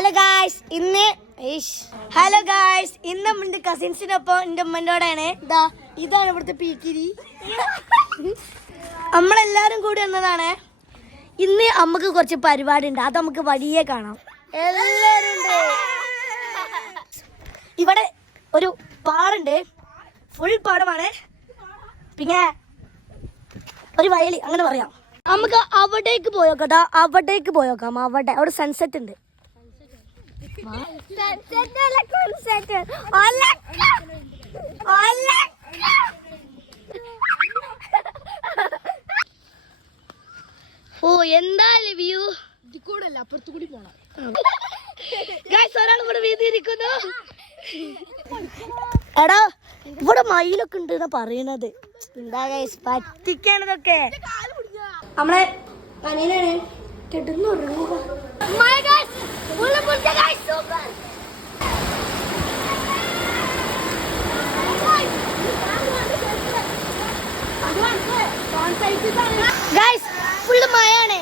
Hello guys ഇന്ന് നമ്മുടെ കസിൻസിനൊപ്പം എൻ്റെ ഉമ്മൻ്റെോടാണ്. ഇതാണ് ഇവിടുത്തെ പീക്കിരി. നമ്മളെല്ലാരും കൂടി വന്നതാണ്. ഇന്ന് നമുക്ക് കുറച്ച് പരിപാടി ഉണ്ട്, അത് നമുക്ക് വഴിയേ കാണാം. എല്ലാരും ഉണ്ട് ഇവിടെ. ഒരു പാടുണ്ട്, ഫുൾ പാടമാണ്. പിന്നെ ഒരു വയല്, അങ്ങനെ പറയാം. നമുക്ക് അവിടേക്ക് പോയോക്കാം. അവിടെ സൺസെറ്റ് ഉണ്ട്. ഓ എന്തായാലും വ്യൂ ഇതിക്കൂടല്ല, അപ്പുറത്തു കൂടി പോണം. ഒരാൾ ഇവിടെ വീതിയിരിക്കുന്നു. എടാ ഇവിടെ മയിലൊക്കെ ഉണ്ട് എന്നാ പറയണത്. എന്താ ഗൈസ് പറ്റിക്കാണതൊക്കെ. നമ്മളെ അനിയനാണ് കെട്ടുന്നുറങ്ങുക. ഗൈസ് ഫുള്ള് മഴയാണ്.